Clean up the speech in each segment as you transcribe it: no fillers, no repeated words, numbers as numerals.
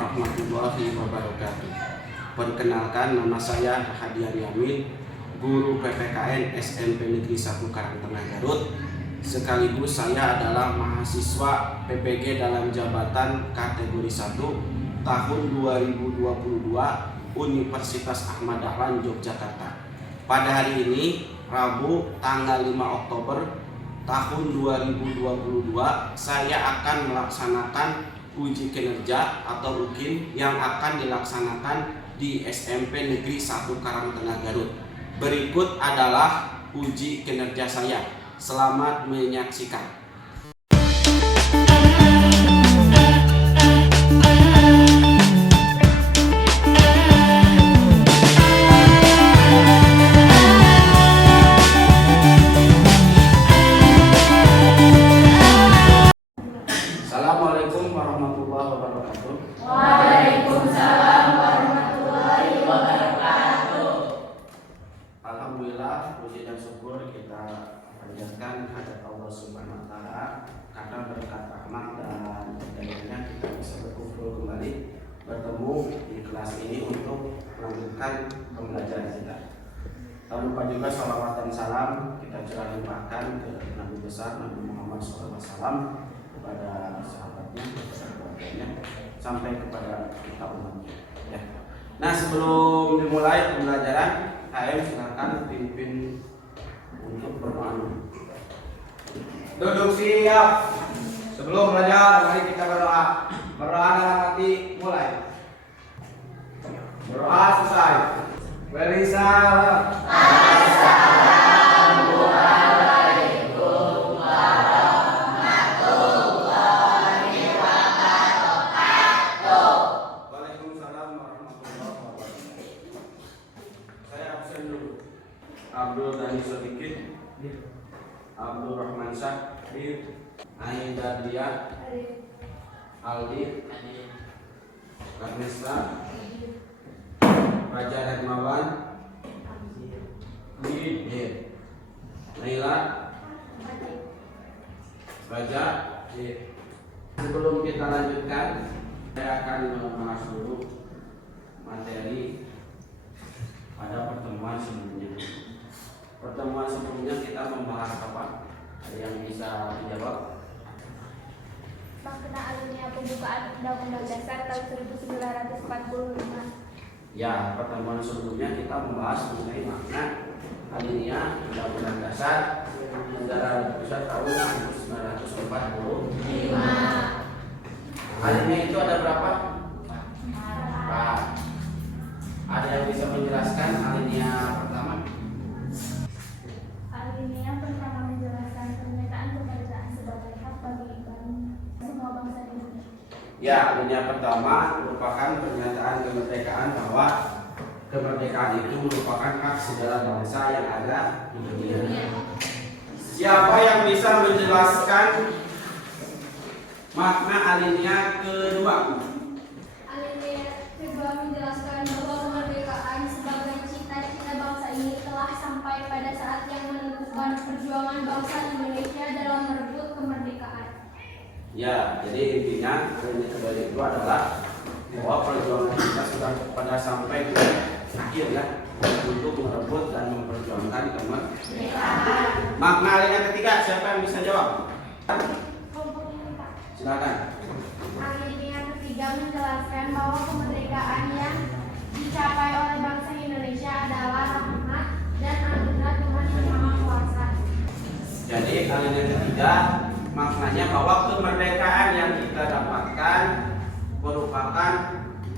warahmatullahi wabarakatuh. Perkenalkan, nama saya Hadian Yamin, guru PPKN SMP Negeri 1 Karangtengah Garut. Sekaligus saya adalah mahasiswa PPG dalam jabatan kategori 1 tahun 2022 Universitas Ahmad Dahlan Yogyakarta. Pada hari ini, Rabu tanggal 5 Oktober tahun 2022, saya akan melaksanakan uji kinerja atau UKIN yang akan dilaksanakan di SMP Negeri 1 Karangtengah Garut. Berikut adalah uji kinerja saya. Selamat menyaksikan. Assalamualaikum warahmatullahi wabarakatuh. Waalaikumsalam warahmatullahi wabarakatuh. Alhamdulillah, puji dan syukur kita panjatkan hadirat Allah Subhanahu wa taala karena berkat rahmat dan hidayahnya kita bisa berkumpul kembali bertemu di kelas ini untuk melanjutkan pembelajaran kita. Tak lupa juga salawat dan salam kita limpahkan ke Nabi besar Nabi Muhammad SAW, kepada sahabatnya, kepada keluarganya, sampai kepada kita umatnya. Ya. Nah, sebelum dimulai pembelajaran, HM silakan pimpin untuk berdoa. Duduk siap. Sebelum belajar, mari kita berdoa. Berdoa dalam hati, mulai. Berdoa selesai. Waalaikumsalam. Abdul Ghani Sodikin, Abdul Rahman Syah, Aida Dia, Aldi, Karnesa, Raja Hermawan, Naila, Raja. Sebelum kita lanjutkan, saya akan membahas dulu materi pada pertemuan sebelumnya. Pertemuan sebelumnya kita membahas apa? Ada yang bisa dijawab? Makna alinea pembukaan Undang-Undang Dasar tahun 1945. Ya, pertemuan sebelumnya kita membahas mengenai makna alinea Undang-Undang Dasar Negara Pusat tahun 1945. Alinea itu ada berapa? 4. Ada yang bisa menjelaskan alinea pertama? Alinea pertama menjelaskan pernyataan kemerdekaan sebagai hak bagi semua bangsa di Indonesia. Ya, alinea pertama merupakan pernyataan kemerdekaan bahwa kemerdekaan itu merupakan hak segala bangsa yang ada di dunia. Siapa yang bisa menjelaskan makna alinea kedua? Alinea kedua menjelaskan bahwa kemerdekaan sebagai cita-cita bangsa ini telah sampai pada saat yang menentukan perjuangan bangsa Indonesia dalam merebut kemerdekaan. Ya, jadi intinya alinea kedua itu adalah bahwa perjuangan kita sudah pada sampai ke akhir ya, untuk merebut dan memperjuangkan kemerdekaan. Makna alinea ketiga, siapa yang bisa jawab? Silakan. Alinea ketiga menjelaskan bahwa kemerdekaan yang dicapai oleh bangsa Indonesia adalah rahmat dan anugerah Tuhan Yang Maha Kuasa. Jadi alinea ketiga maknanya bahwa kemerdekaan yang kita dapatkan merupakan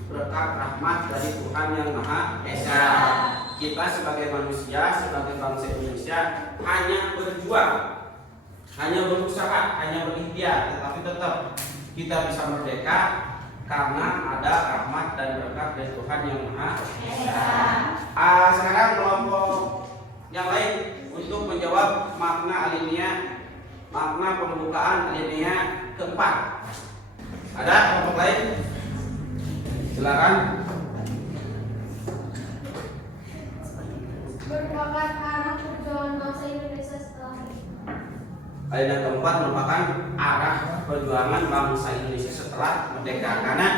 berkat rahmat dari Tuhan Yang Maha Esa. Kita sebagai manusia, sebagai bangsa Indonesia hanya berjuang, hanya berusaha, hanya berikhtiar, tetapi tetap kita bisa merdeka karena ada rahmat dan berkat dari Tuhan Yang Maha Esa. Sekarang kelompok yang lain untuk menjawab makna alinea, makna pembukaan alinea keempat. Ada kelompok lain? Silakan. Merupakan arah perjuangan bangsa Indonesia setelah Alinea keempat merupakan arah perjuangan bangsa Indonesia setelah merdeka, karena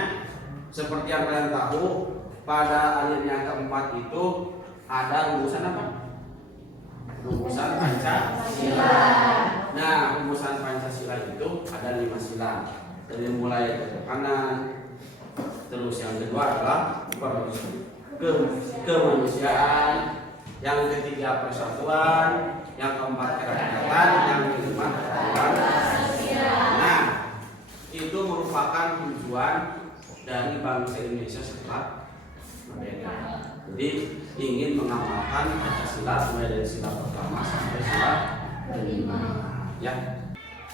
seperti yang kalian tahu, pada alinea keempat itu ada rumusan apa? Rumusan Pancasila. Nah, rumusan Pancasila itu ada 5 sila. Dari mulai ketuhanan, terus yang kedua adalah kemanusiaan, yang ketiga persatuan, yang keempat kerakyatan, yang kelima keadilan. Nah, itu merupakan tujuan dari bangsa Indonesia setelah merdeka. Jadi ingin mengamalkan Pancasila mulai dari sila pertama sampai sila kelima. Ya.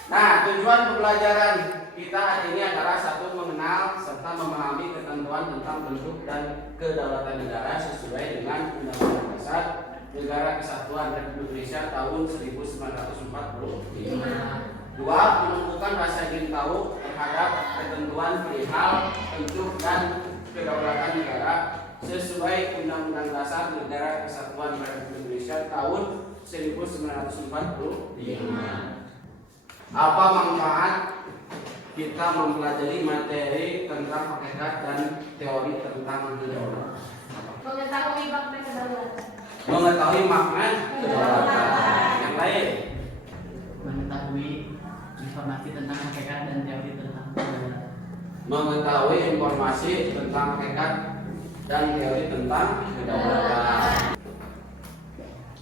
Nah, tujuan pembelajaran kita hari ini adalah satu, mengenal serta memahami ketentuan tentang bentuk dan kedaulatan negara sesuai dengan Undang-Undang Dasar Negara Kesatuan Republik Indonesia tahun 1945. Dua, menentukan rasa ingin tahu terhadap ketentuan perihal bentuk dan kedaulatan negara sesuai Undang-Undang Dasar Negara Kesatuan Republik Indonesia tahun 1945. Apa manfaat kita mempelajari materi tentang hakikat dan teori tentang kedaulatan? Mengetahui makna kedaulatan. Mengetahui makna kedaulatan. Yang lain, mengetahui informasi tentang hakikat dan teori tentang kedaulatan. Mengetahui informasi tentang hakikat dan teori tentang kedaulatan.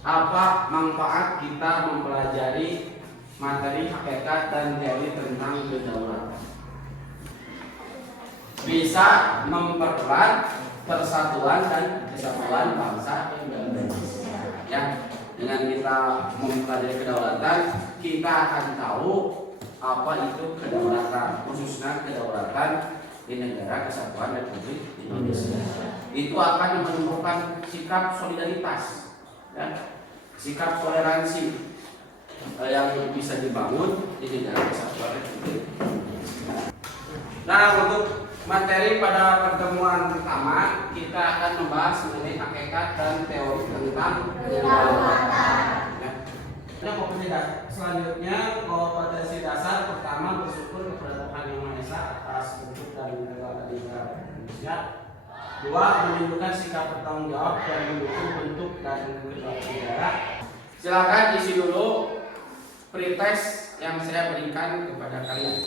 Apa manfaat kita mempelajari materi hakikat dan teori tentang kedaulatan? Bisa mempererat persatuan dan kesatuan bangsa Indonesia. Ya, dengan kita mempelajari kedaulatan, kita akan tahu apa itu kedaulatan, khususnya kedaulatan di negara kesatuan Republik Indonesia. Itu akan menumbuhkan sikap solidaritas, ya, sikap toleransi yang bisa dibangun di negara kesatuan Republik. Nah, untuk materi pada pertemuan pertama kita akan membahas mengenai hakikat dan teori tentang kedaulatan. Ya. Selanjutnya kompetensi dasar pertama bersyukur kepada Tuhan Yang Maha Esa atas bentuk dan kedaulatan negara Indonesia. Dua, menunjukkan sikap bertanggung jawab dan mendukung bentuk dan kedaulatan negara. Silakan isi dulu pretest yang saya berikan kepada kalian.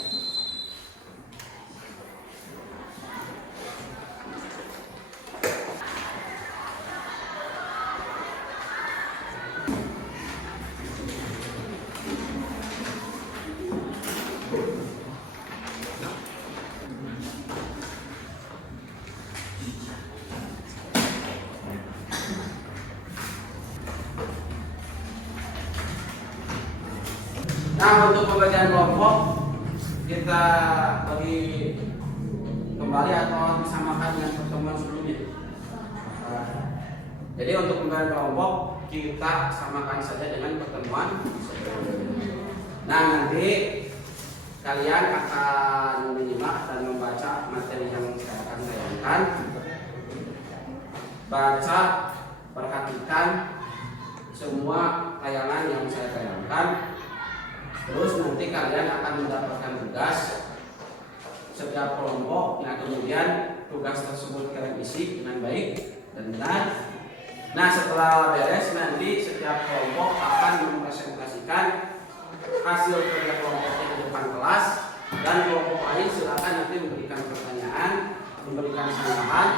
Nah, untuk pembelajaran kelompok kita bagi kembali atau disamakan dengan pertemuan sebelumnya. Jadi untuk pembelajaran kelompok kita samakan saja dengan pertemuan sebelumnya. Nah, nanti kalian akan menyimak dan membaca materi yang saya akan tayangkan. Baca, perhatikan semua tayangan yang saya tayangkan. Terus nanti kalian akan mendapatkan tugas setiap kelompok. Nah, kemudian tugas tersebut kalian isi dengan baik dan benar. Nah, setelah beres nanti setiap kelompok akan mempresentasikan hasil kerja kelompoknya di depan kelas, dan kelompok lain silakan nanti memberikan pertanyaan, memberikan sanggahan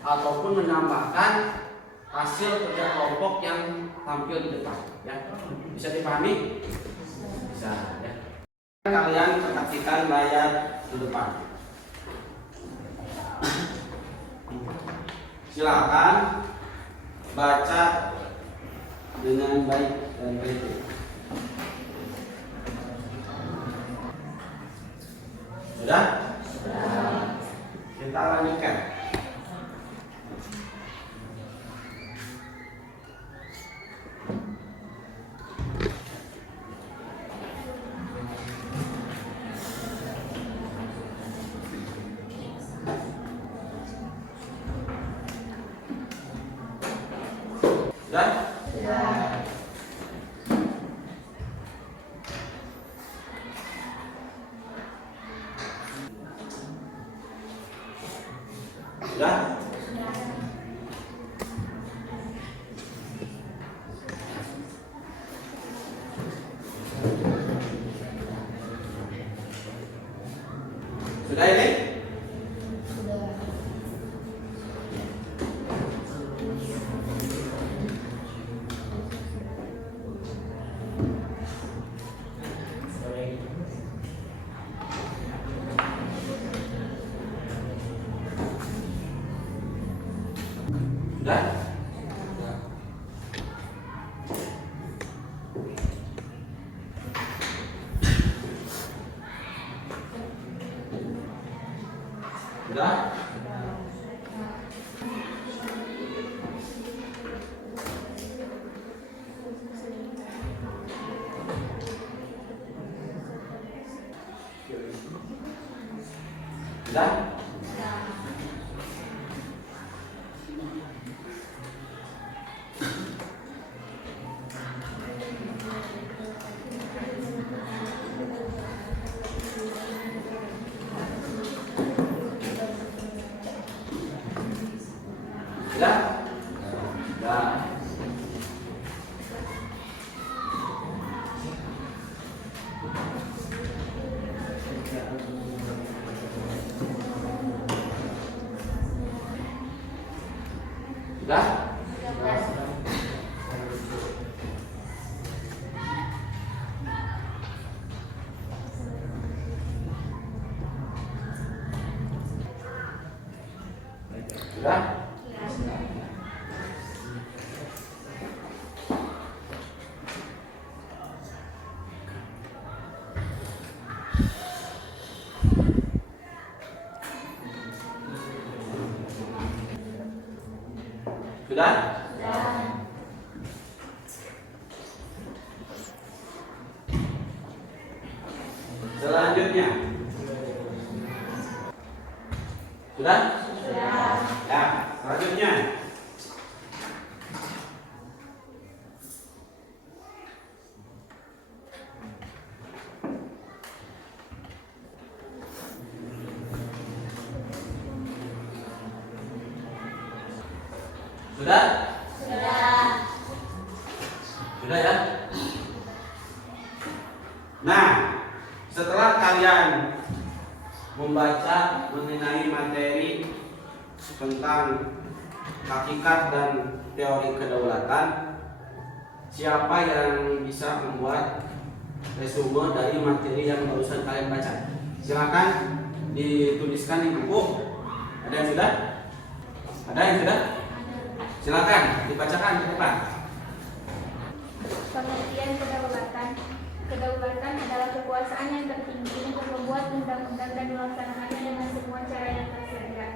ataupun menambahkan hasil kerja kelompok yang tampil di depan. Ya, bisa dipahami? Bisa, ya. Kalian perhatikan layar di depan. Silakan baca dengan baik dan teliti. Sudah? Sudah. Kita lanjutkan. Sudah? Sudah. Sudah? Sudah ini? Sudah? Sudah? Sudah? Sudah? Sudah. Sudah? Sudah? Sudah? Selanjutnya. Sudah? Ya, selanjutnya. Sudah? Sudah ya? Nah, setelah kalian membaca mengenai materi tentang hakikat dan teori kedaulatan, siapa yang bisa membuat resume dari materi yang barusan kalian baca? Silakan dituliskan di buku. Ada yang sudah? Ada yang sudah? Silakan dibacakan ke depan. Pengertian kedaulatan. Kedaulatan adalah kekuasaan yang tertinggi untuk membuat undang-undang dan melaksanakannya dengan semua cara yang tersedia.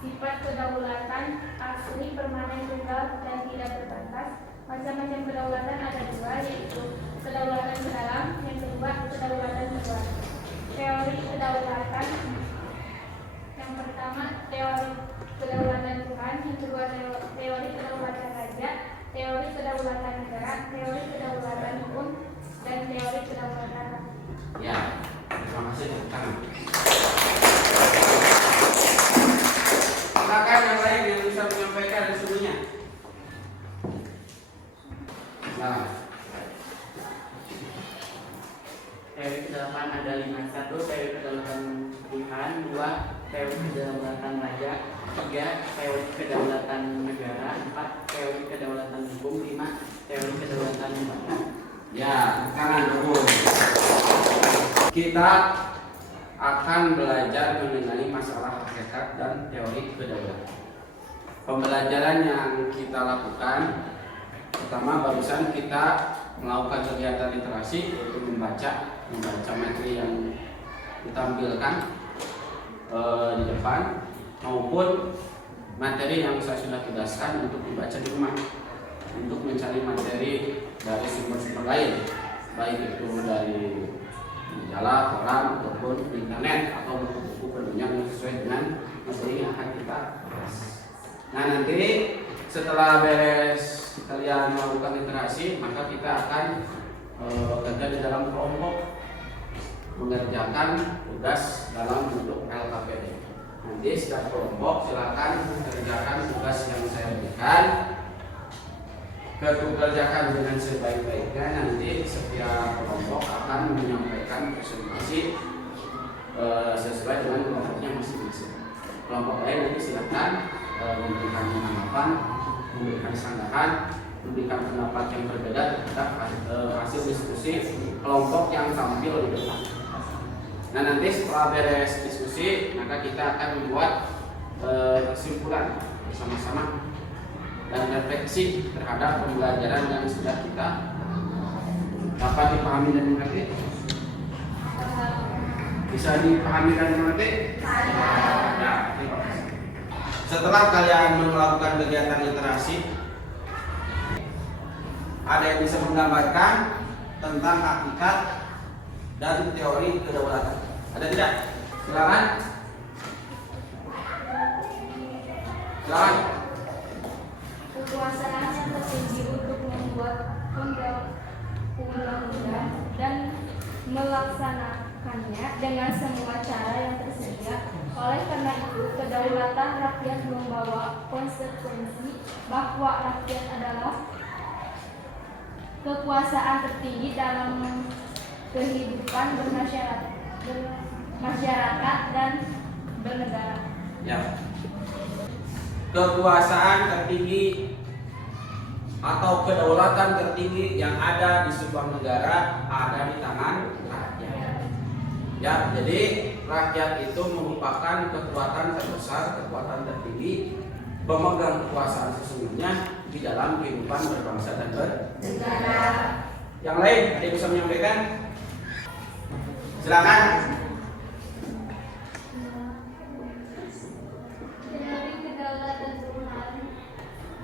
Sifat kedaulatan asli, permanen, tunggal, dan tidak terbatas. Macam-macam kedaulatan ada dua, yaitu kedaulatan ke dalam, yang kedua kedaulatan luar. Teori kedaulatan. Yang pertama teori kedaulatan Tuhan, yang kedua teori kedaulatan raja, teori kedaulatan negara, teori kedaulatan hukum, dan teori kedaulatan. Ya, terima kasih tepuk tangan. Silakan yang lain yang bisa menyampaikan resumenya. Nah, Teori kedaulatan ada 5. 1. Teori kedaulatan Tuhan. 2. Teori kedaulatan raja. 3. Teori kedaulatan negara. 4. Teori kedaulatan hukum. 5. Teori kedaulatan lembaga. ya, tangan dulu. Kita akan belajar mengenai masalah hakikat dan teori kedaulatan. Pembelajaran yang kita lakukan, pertama barusan kita melakukan kegiatan literasi, yaitu membaca materi yang ditampilkan di depan, maupun materi yang saya sudah tugaskan untuk dibaca di rumah, untuk mencari materi dari sumber-sumber lain, baik itu dari majalah, koran, ataupun internet, atau buku-buku penunjang yang sesuai dengan materi yang akan kita bahas. Nah, nanti setelah beres kalian melakukan literasi, maka kita akan kerja di dalam kelompok, mengerjakan tugas dalam bentuk LKPD. Nah, Nanti setiap kelompok silakan kerjakan tugas yang saya berikan. Kerjakan dengan sebaik-baiknya. Nanti setiap kelompok akan menyampaikan presentasi sesuai dengan kelompoknya masing-masing. Kelompok lain nanti silakan memberikan tanggapan, memberikan sanggahan, memberikan pendapat yang berbeda terhadap hasil diskusi kelompok yang tampil di depan. Nah, nanti setelah beres diskusi, maka kita akan membuat kesimpulan bersama-sama dan refleksi terhadap pembelajaran yang sudah kita dapat dipahami dan dimengerti. Bisa dipahami dan dimengerti? Ya, terima kasih. Setelah kalian melakukan kegiatan literasi, ada yang bisa menggambarkan tentang hakikat dan teori kedaulatan. Ada tidak? Silakan. Silakan. Kekuasaan yang tertinggi untuk membuat undang-undang dan melaksanakannya dengan semua cara yang tersedia. Oleh karena itu, kedaulatan rakyat membawa konsekuensi bahwa rakyat adalah kekuasaan tertinggi dalam kehidupan bermasyarakat dan bernegara. Ya. Kekuasaan tertinggi atau kedaulatan tertinggi yang ada di sebuah negara ada di tangan rakyat. Ya, jadi rakyat itu merupakan kekuatan terbesar, kekuatan tertinggi, pemegang kekuasaan sesungguhnya di dalam kehidupan berbangsa dan bernegara. Yang lain ada yang bisa menyampaikan? Silakan. Teori kedaulatan Tuhan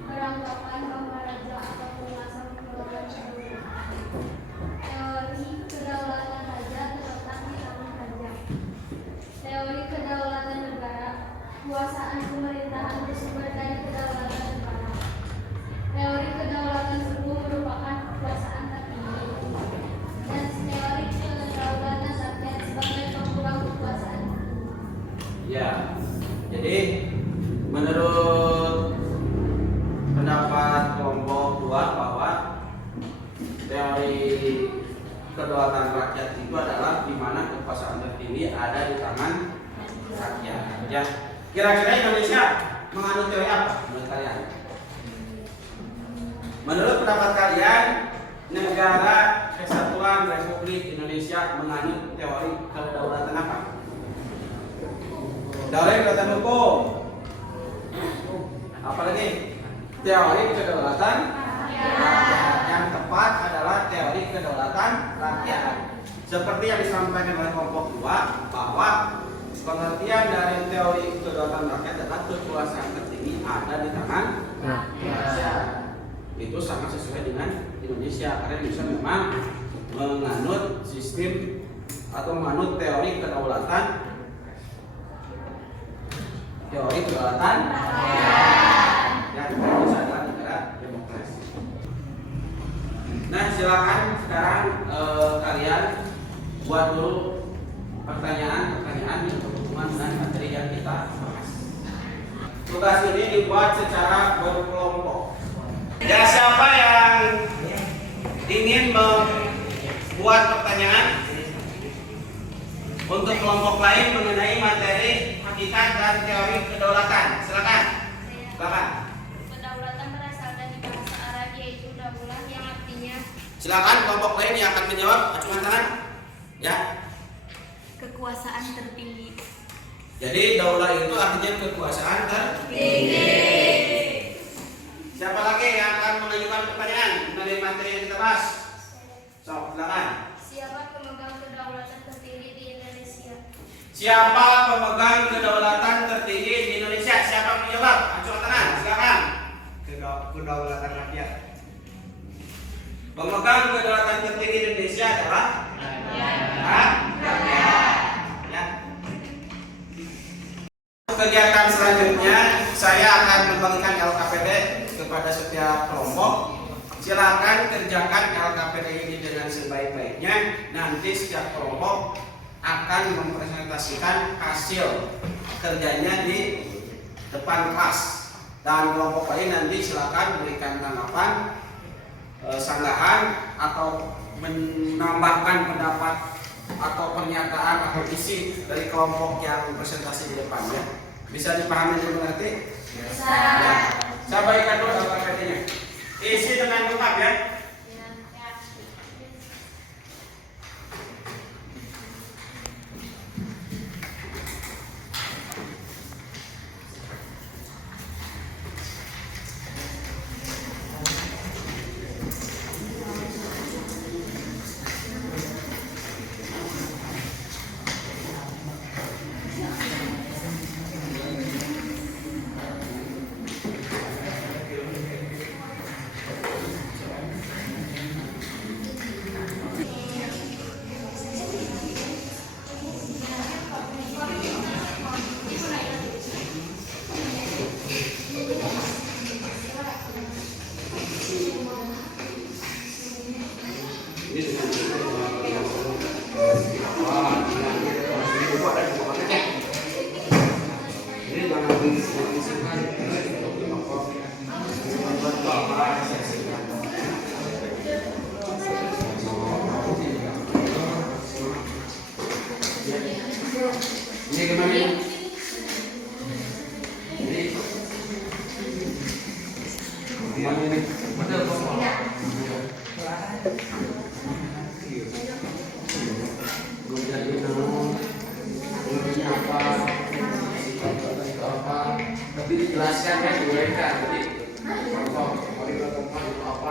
beranggapan bahwa raja atau penguasa mengelola negara. Teori kedaulatan raja terletak di tangan raja. Teori kedaulatan negara, kuasaan pemerintahan bersumber dari kedaulatan negara. Teori kedaulatan suku merupakan kekuasaan tertinggi. Dan teori kedaulatan rakyat sebagai pemegang kekuasaan. Ya, jadi menurut pendapat kelompok 2 bahwa teori kedaulatan rakyat itu adalah di mana kekuasaan tertinggi ada di tangan rakyat. Ya, kira-kira Indonesia menganut teori apa menurut kalian? Menurut pendapat kalian, negara Kesatuan Republik Indonesia menganut teori kedaulatan apa? Teori kedaulatan hukum. Apalagi? Teori kedaulatan rakyat. Yang tepat adalah teori kedaulatan rakyat. Seperti yang disampaikan oleh kelompok 2 bahwa pengertian dari teori kedaulatan rakyat adalah kekuasaan tertinggi ada di tangan rakyat. Itu sangat sesuai dengan Indonesia karena Indonesia memang menganut sistem atau menganut teori kedaulatan yang Indonesia adalah negara demokrasi. Nah, silakan sekarang kalian buat dulu pertanyaan-pertanyaan yang berhubungan dengan materi yang kita bahas. Tugas ini dibuat secara berkelompok. Ya, siapa yang ingin membuat pertanyaan untuk kelompok lain mengenai materi hakikat dan teori kedaulatan? Silakan. Silakan. Kedaulatan berasal dari bahasa Arab yaitu daulah yang artinya Silakan kelompok lain yang akan menjawab, acungan tangan. Ya. kekuasaan tertinggi. Jadi daulah itu artinya kekuasaan tertinggi. Siapa lagi yang akan mengajukan pertanyaan mengenai materi yang kita bahas? So, silakan. Siapa pemegang kedaulatan tertinggi di Indonesia? Siapa pemegang kedaulatan tertinggi di Indonesia? Siapa yang menjawab? Acungan tangan. Silakan. Kedaulatan rakyat. Pemegang kedaulatan tertinggi di Indonesia adalah rakyat. Ya. Kegiatan selanjutnya saya akan membagikan LKPD kepada setiap kelompok. Silakan kerjakan LKPD ini dengan sebaik-baiknya. Nanti setiap kelompok akan mempresentasikan hasil kerjanya di depan kelas, dan kelompok lain nanti silakan berikan tanggapan, sanggahan atau menambahkan pendapat atau pernyataan atau isi dari kelompok yang presentasi di depannya. Bisa dipahami dan mengerti? Bisa. Ya. Saya bagikan dulu daftar PT-nya. Isi dengan lengkap ya. Ini gimana ini? Gimana ini? Betul kok. Gue jadi apa? Tapi dijelaskan kan di WK tadi. Contoh, hari pertemuan itu apa?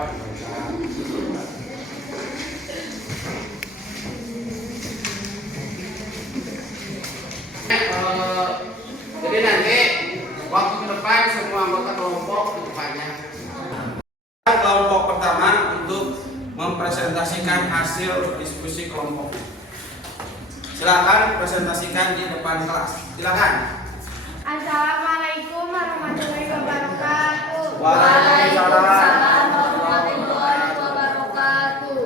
Jadi nanti waktu ke depan semua anggota kelompok ke depannya. Kelompok pertama untuk mempresentasikan hasil diskusi kelompok. Silakan presentasikan di depan kelas. Silakan. Assalamualaikum warahmatullahi wabarakatuh. Waalaikumsalam warahmatullahi wabarakatuh.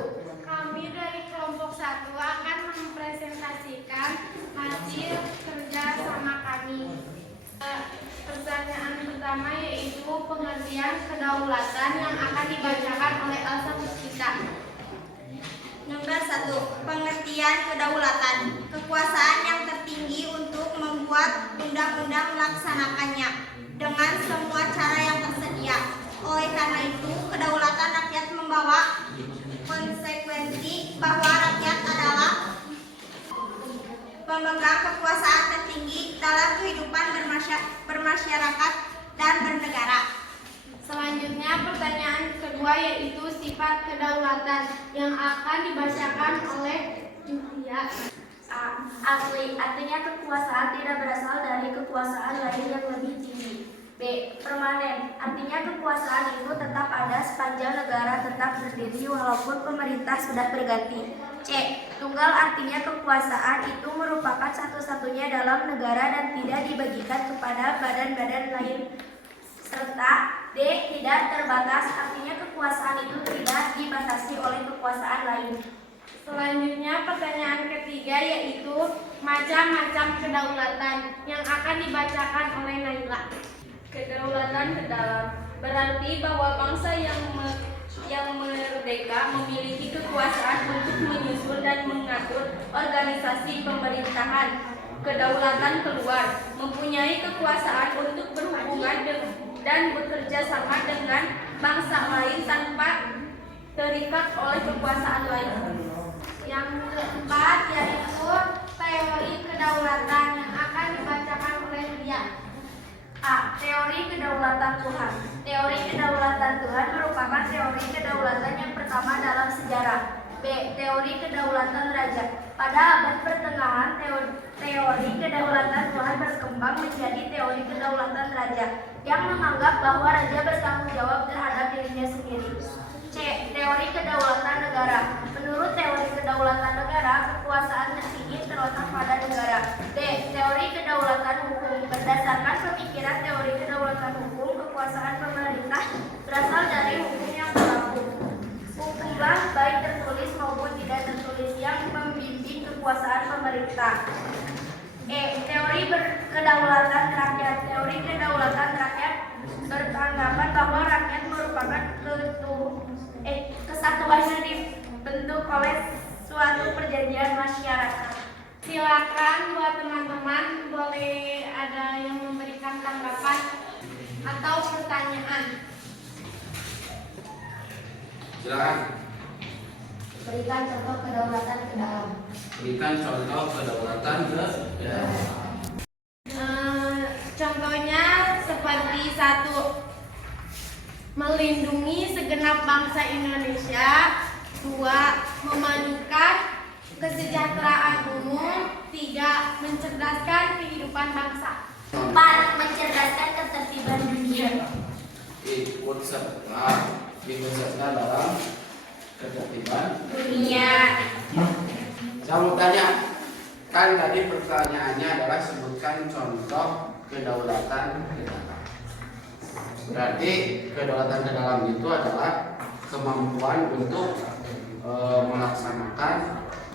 Kami dari kelompok 1 akan mempresentasikan hasil kerja sama kami. Pertanyaan pertama yaitu pengertian kedaulatan yang akan dibacakan oleh Elsa Puspita. Nomor 1. Pengertian kedaulatan. Kekuasaan yang tertinggi untuk membuat undang-undang melaksanakannya dengan semua cara yang tersedia. Oleh karena itu, kedaulatan rakyat membawa konsekuensi bahwa rakyat adalah pemegang kekuasaan tertinggi dalam kehidupan bermasyarakat dan bernegara. Selanjutnya pertanyaan kedua yaitu sifat kedaulatan yang akan dibacakan oleh Julia. A. Asli, artinya kekuasaan tidak berasal dari kekuasaan lain yang lebih tinggi. B. Permanen, artinya kekuasaan itu tetap ada sepanjang negara tetap berdiri walaupun pemerintah sudah berganti. C. Tunggal, artinya kekuasaan itu merupakan satu-satunya dalam negara dan tidak dibagikan kepada badan-badan lain. Serta D. Tidak terbatas, artinya kekuasaan itu tidak dibatasi oleh kekuasaan lain. Selanjutnya pertanyaan ketiga yaitu macam-macam kedaulatan yang akan dibacakan oleh Naila. Kedaulatan ke dalam berarti bahwa bangsa yang merdeka memiliki kekuasaan untuk menyusun dan mengatur organisasi pemerintahan. Kedaulatan keluar mempunyai kekuasaan untuk berhubungan dan bekerja sama dengan bangsa lain tanpa terikat oleh kekuasaan lain. Yang keempat yaitu teori kedaulatan yang akan dibacakan oleh Lia. A. Teori kedaulatan Tuhan. Teori kedaulatan Tuhan merupakan teori kedaulatan yang pertama dalam sejarah. B. Teori kedaulatan raja. Pada abad pertengahan, teori kedaulatan Tuhan berkembang menjadi teori kedaulatan raja yang menganggap bahwa raja bertanggung jawab terhadap dirinya sendiri. C. Teori kedaulatan negara. Menurut teori kedaulatan negara, kekuasaan tertinggi terletak pada negara. D. Teori kedaulatan hukum. Berdasarkan pemikiran teori kedaulatan hukum, kekuasaan pemerintah berasal dari hukum yang berlaku. Hukumlah baik tertulis maupun tidak tertulis yang membimbing kekuasaan pemerintah pemerintah. Teori kedaulatan rakyat. Teori kedaulatan rakyat beranggapan bahwa rakyat merupakan kesatuan yang dibentuk oleh suatu perjanjian masyarakat. Silakan buat teman-teman boleh ada yang memberikan tanggapan atau pertanyaan. Silakan. Berikan contoh kedaulatan ke dalam. Berikan contoh kedaulatan ke dalam. Contohnya seperti 1. Melindungi segenap bangsa Indonesia. 2. Memajukan kesejahteraan umum. 3. Mencerdaskan kehidupan bangsa. 4. Mencerdaskan ketertiban dunia. Ikut serta dalam ketertiban Dunia. Saya mau tanya, kan tadi pertanyaannya adalah sebutkan contoh kedaulatan ke dalam. Berarti kedaulatan ke dalam itu adalah kemampuan untuk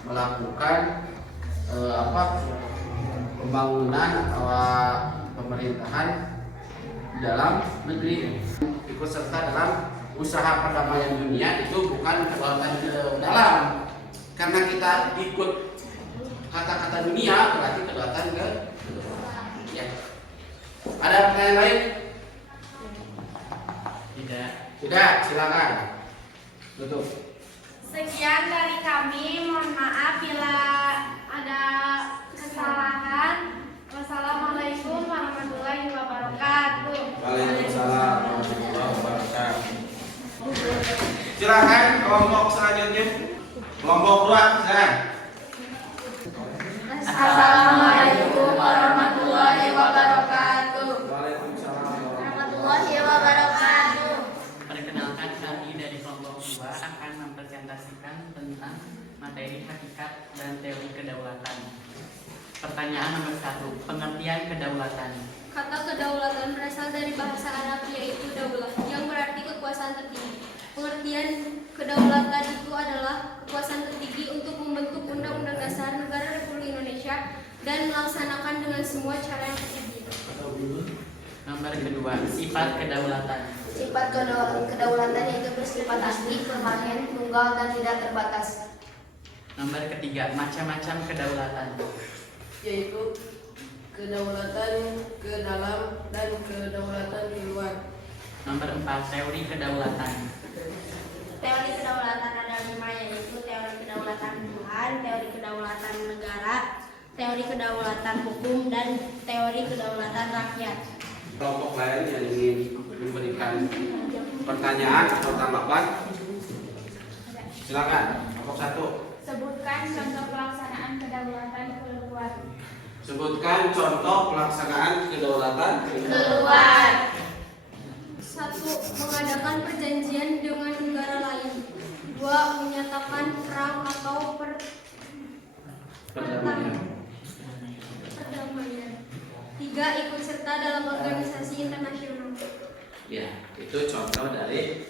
melakukan pembangunan atau pemerintahan di dalam negeri, ikut serta dalam usaha perdamaian dunia. Itu bukan kedaulatan ke dalam, karena kita ikut kata-kata dunia berarti kedaulatan ke ya. Ada pertanyaan lain? Tidak, silakan. Tutup. Sekian dari kami. Mohon maaf bila ada kesalahan. Wassalamualaikum warahmatullahi wabarakatuh. Waalaikumsalam warahmatullahi wabarakatuh. Silakan kelompok selanjutnya. Kelompok 2, silakan. Assalamualaikum warahmatullahi wabarakatuh. Waalaikumsalam Warahmatullahi wabarakatuh. Perkenalkan, kami dari kelompok 2 akan mempresentasikan tentang materi hakikat dan teori kedaulatan. Pertanyaan nomor 1. Pengertian kedaulatan. Kata kedaulatan berasal dari bahasa Arab yaitu daulah, yang berarti kekuasaan tertinggi. Pengertian kedaulatan itu adalah kekuasaan tertinggi untuk membentuk undang-undang dasar negara Republik Indonesia dan melaksanakan dengan semua cara yang tersedia. Nomor 2. Sifat kedaulatan. Sifat kedaulatan yaitu bersifat asli, permanen, tunggal, dan tidak terbatas. Nomor 3. Macam-macam kedaulatan. Yaitu kedaulatan ke dalam dan kedaulatan di luar. Nomor 4. Teori kedaulatan. Teori kedaulatan ada 5, yaitu teori kedaulatan Tuhan, teori kedaulatan negara, teori kedaulatan hukum, dan teori kedaulatan rakyat. Kelompok lain yang ingin memberikan pertanyaan atau tanggapan, silakan. Kelompok 1. Sebutkan contoh pelaksanaan kedaulatan keluar. Sebutkan contoh pelaksanaan kedaulatan Keluar. 1. Mengadakan perjanjian dengan negara lain. 2. Menyatakan perang atau perdamaian. perdamaian. 3. Ikut serta dalam organisasi internasional. Ya, itu contoh dari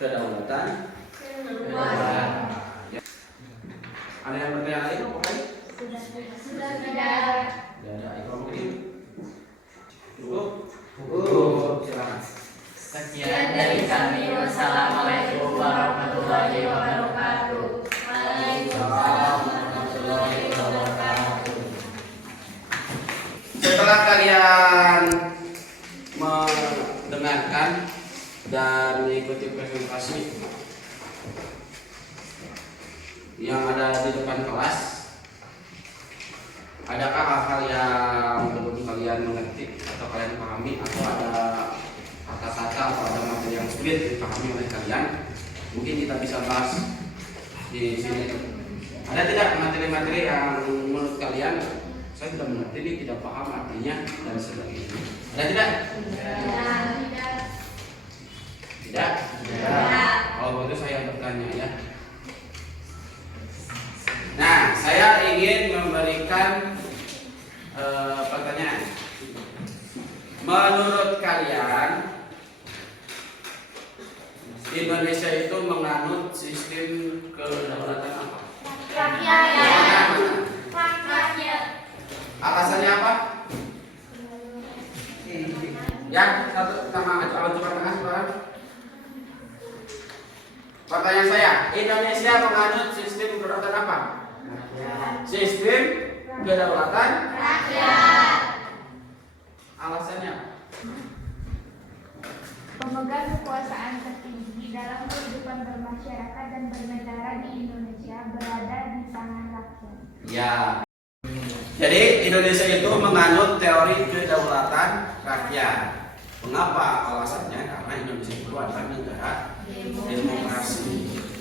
kedaulatan. Keluar. Ya. Ada yang bertanya lain? Sudah tidak. Tidak ada. Kelompok ini. Cukup. Silakan. Sekian dari kami. Wassalamualaikum warahmatullahi wabarakatuh. Waalaikumsalam warahmatullahi wabarakatuh. Setelah kalian mendengarkan dan mengikuti presentasi yang ada di depan kelas, adakah hal-hal yang belum kalian mengerti atau kalian pahami, atau ada kata-kata atau ada materi yang sulit dipahami oleh kalian? Mungkin kita bisa bahas di sini. Ada tidak materi-materi yang menurut kalian saya tidak mengerti, ini tidak paham artinya dan sebagainya? Ada tidak? Tidak? Tidak. Kalau begitu saya bertanya ya. Nah, saya ingin memberikan pertanyaan. Menurut kalian, Indonesia itu menganut sistem kedaulatan apa? Rakyat. Rakyat. Alasannya apa? Yang satu sama calon coba tengah sekarang. Pertanyaan saya, Indonesia menganut sistem kedaulatan apa? Sistem kedaulatan rakyat. Alasannya? Pemegang kekuasaan tertinggi dalam kehidupan bermasyarakat dan bernegara di Indonesia berada di tangan rakyat. Ya. Jadi Indonesia itu menganut teori kedaulatan rakyat. Mengapa? Alasannya karena Indonesia itu adalah negara demokrasi.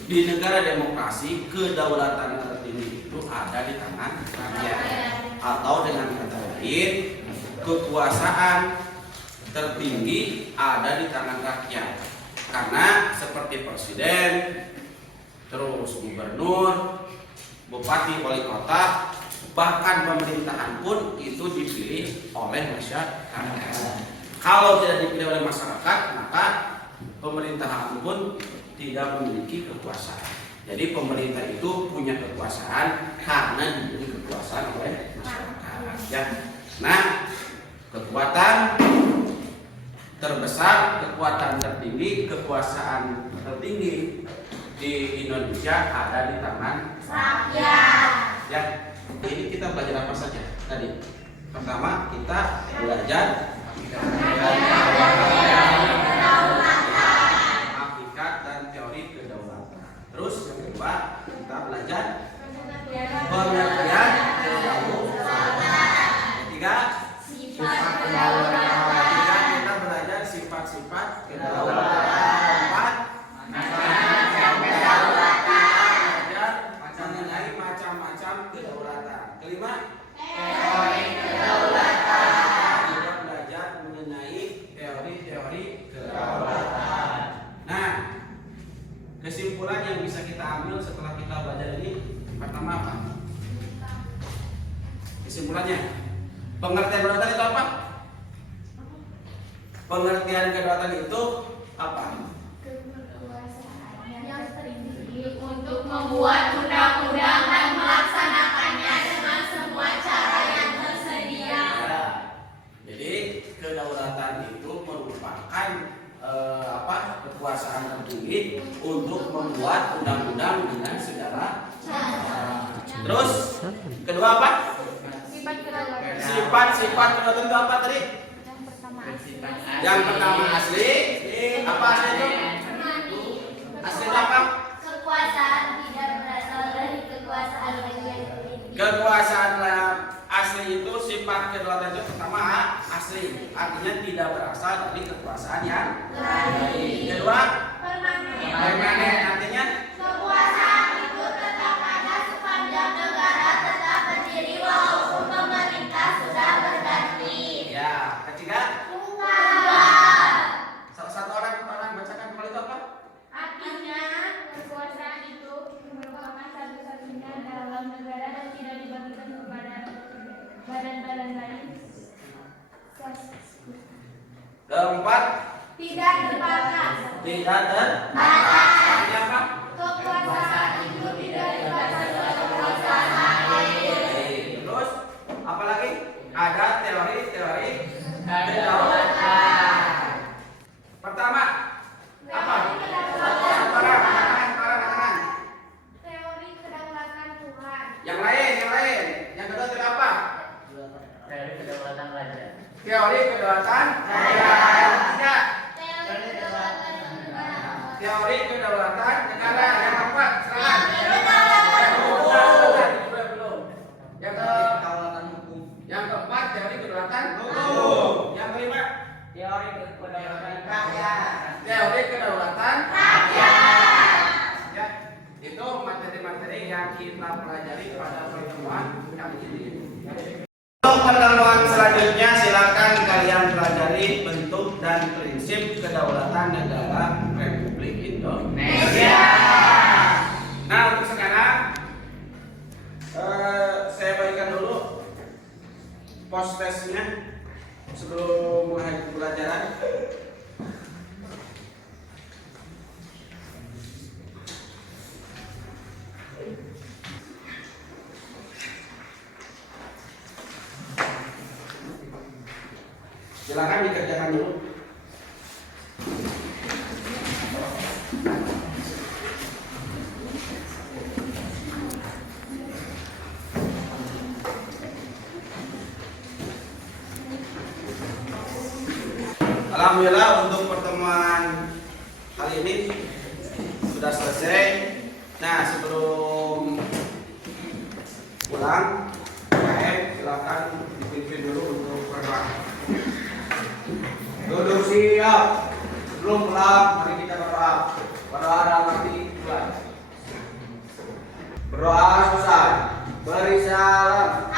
Di negara demokrasi, kedaulatan tertinggi itu ada di tangan rakyat. Atau dengan kata lain, kekuasaan tertinggi ada di tangan rakyat. Karena seperti presiden, terus gubernur, bupati, wali kota, bahkan pemerintahan pun itu dipilih oleh masyarakat. Kalau tidak dipilih oleh masyarakat, maka pemerintahan pun tidak memiliki kekuasaan. Jadi pemerintah itu punya kekuasaan karena diberi kekuasaan oleh masyarakat. Ya. Nah, kekuatan terbesar, kekuatan tertinggi, kekuasaan tertinggi di Indonesia ada di tangan Rakyat. ya. Ini kita belajar apa saja tadi? Pertama kita belajar hakikat dan teori kedaulatan. Terus yang kedua kita belajar pengertian kedaulatan. Ketiga sifat kedaulatan. Ketiga kita belajar sifat-sifat kedaulatan. Keempat mengenai macam-macam kedaulatan. Kelima teori kedaulatan. Juga belajar mengenai teori-teori kedaulatan. Nah, kesimpulan yang bisa kita ambil setelah kita belajar ini pertama apa? Kesimpulannya, pengertian kedaulatan itu apa? Pengertian kedaulatan itu apa? yang tertinggi Untuk membuat undang-undang dan melaksanakannya dengan semua cara yang tersedia. Ya. Jadi kedaulatan itu merupakan kekuasaan tertinggi untuk membuat undang-undang dengan segala cara. Terus kedua apa? Sifat kedaulatan. Sifat-sifat kedaulatan itu apa tadi? Yang pertama Yang pertama asli. Apa asli itu? Asli itu apa? Kekuasaan tidak berasal dari kekuasaan yang Kekuasaan asli itu sifat kedaulatan itu pertama asli, artinya tidak berasal dari kekuasaan yang lain. Kedua permanen, artinya Kekuasaan itu tetap ada sepanjang negara tetap berdiri walaupun pemerintah sudah berganti. ya. Ketiga Tunggal. salah satu orang bacakan kalau itu apa? artinya kekuasaan itu merupakan satu-satunya dalam negara dan tidak dibagikan kepada badan-badan lain. Keempat Tidak terbatas. tidak terbatas, artinya apa? Kekuasaan itu tidak dibatasi oleh kekuasaan lain. Terus apa lagi? Ada teori-teori kedaulatan. Pertama apa? Tangan. Teori kedaulatan Tuhan. Yang lain. Yang kedua teori apa? Teori kedaulatan raja. Teori kedaulatan rakyat. Tiga, Teori kedaulatan negara. teori kedaulatan negara. Yang keempat, silakan. Belum. Yang kedaulatan hukum. Yang keempat, teori kedaulatan hukum. Yang kelima, Teori kedaulatan rakyat. teori kedaulatan rakyat. Ya, itu materi-materi yang kita pelajari pada pertemuan kali ini. Untuk pertemuan selanjutnya silakan kalian pelajari bentuk dan prinsip kedaulatan negara Republik Indonesia. Nah, untuk sekarang saya bagikan dulu post testnya sebelum mulai pelajaran. Silakan dikerjakan dulu. Alhamdulillah untuk pertemuan kali ini sudah selesai. Nah, sebelum pulang, KM silakan dipimpin dulu untuk berdoa. Duduk siap. Sebelum pulang, mari kita berdoa. Berdoa dalam hati Tuhan. Berdoa selesai. Beri salam.